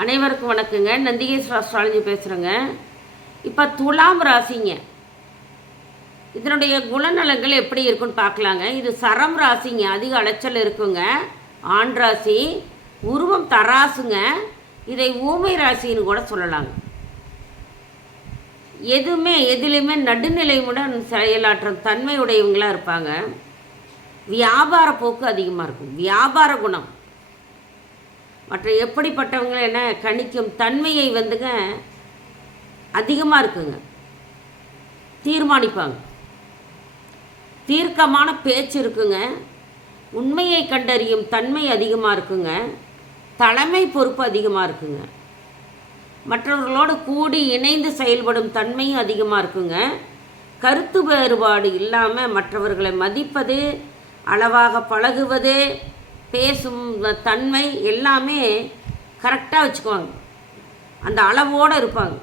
அனைவருக்கும் வணக்கங்க. நந்திகேஸ்வர அஸ்ட்ராலஜி பேசுகிறேங்க. இப்போ துலாம் ராசிங்க, இதனுடைய குணநலங்கள் எப்படி இருக்குன்னு பார்க்கலாங்க. இது சரம் ராசிங்க, அதிக அலைச்சல் இருக்குங்க. ஆண் ராசி, உருவம் தராசுங்க. இதை ஊமை ராசின்னு கூட சொல்லலாங்க. எதுலேயுமே நடுநிலையுடன் செயலாற்றும் தன்மை உடையவங்களாக இருப்பாங்க. வியாபார போக்கு அதிகமாக இருக்கும். வியாபார குணம் மற்ற எப்படிப்பட்டவங்கள என்ன கணிக்கும் தன்மையை வந்துங்க அதிகமாக இருக்குங்க. தீர்மானிப்பாங்க. தீர்க்கமான பேச்சு இருக்குங்க. உண்மையை கண்டறியும் தன்மை அதிகமாக இருக்குங்க. தலைமை பொறுப்பு அதிகமாக இருக்குங்க. மற்றவர்களோடு கூடி இணைந்து செயல்படும் தன்மையும் அதிகமாக இருக்குங்க. கருத்து வேறுபாடு இல்லாமல் மற்றவர்களை மதிப்பது, அளவாக பழகுவது, பேசும் தன்மை எல்லாமே கரெக்டாக வச்சுக்குவாங்க. அந்த அளவோடு இருப்பாங்க.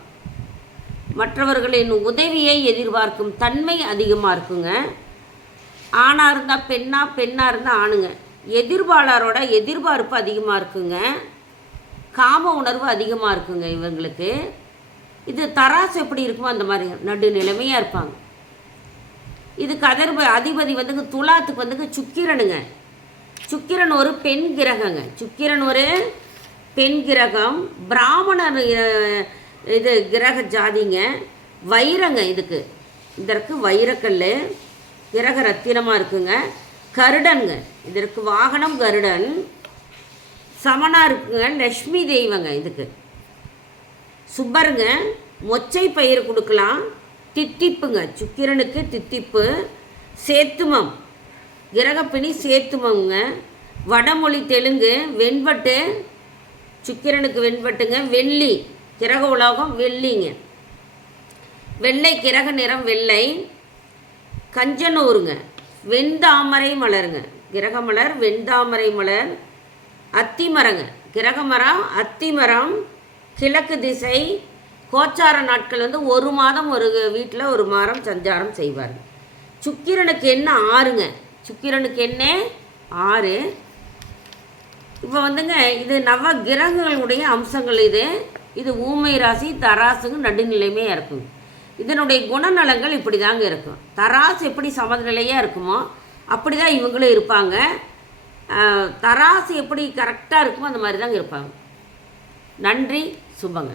மற்றவர்களின் உதவியை எதிர்பார்க்கும் தன்மை அதிகமாக இருக்குங்க. ஆணாக இருந்தால் பெண்ணாக இருந்தால் ஆணுங்க. எதிர்பாளரோட எதிர்பார்ப்பு அதிகமாக இருக்குங்க. காம உணர்வு அதிகமாக இருக்குங்க இவங்களுக்கு. இது தராசு எப்படி இருக்குமோ அந்த மாதிரி நடுநிலைமையாக இருப்பாங்க. இதுக்கு அதிபதி வந்துங்க துலாத்துக்கு வந்துங்க சுக்கிரனுங்க. சுக்கிரன் ஒரு பெண் கிரகங்க. சுக்கிரன் ஒரு பெண் கிரகம். பிராமணர் இது கிரக ஜாதிங்க. வைரங்க இதற்கு வைரக்கல் கிரக ரத்தினமாக இருக்குங்க. கருடனுங்க, இதற்கு வாகனம் கருடன். சமனாக இருக்குங்க. லக்ஷ்மி தெய்வங்க. இதுக்கு சுப்பருங்க. மொச்சை பயிர் கொடுக்கலாம். தித்திப்புங்க, சுக்கிரனுக்கு தித்திப்பு. சேத்துமம் கிரகப்பிணி சேத்துமங்க. வடமொழி தெலுங்கு. வெண்பட்டு சுக்கிரனுக்கு வெண்பட்டுங்க. வெள்ளி கிரக உலோகம் வெள்ளிங்க. வெள்ளை கிரக நிறம் வெள்ளை. கஞ்சனூருங்க. வெண்தாமரை மலருங்க. கிரக மலர் வெண்தாமரை மலர். அத்திமரங்க. கிரகமரம் அத்திமரம். கிழக்கு திசை. கோச்சார நாட்கள் வந்து ஒரு மாதம் ஒரு வீட்டில் ஒரு மரம் சஞ்சாரம் செய்வார். சுக்கிரனுக்கு என்ன 6ங்க. சுக்கிரனுக்கு என்ன 6. இப்போ வந்துங்க இது நவ கிரகங்களுடைய அம்சங்கள். இது ஊமை ராசி. தராசுங்க நடுநிலைமையாக இருக்கும். இதனுடைய குணநலங்கள் இப்படி தாங்க இருக்கும். தராசு எப்படி சமநிலையாக இருக்குமோ அப்படி தான் இவங்களும் இருப்பாங்க. தராசு எப்படி கரெக்டாக இருக்குமோ அந்த மாதிரி தாங்க இருப்பாங்க. நன்றி. சுபங்க.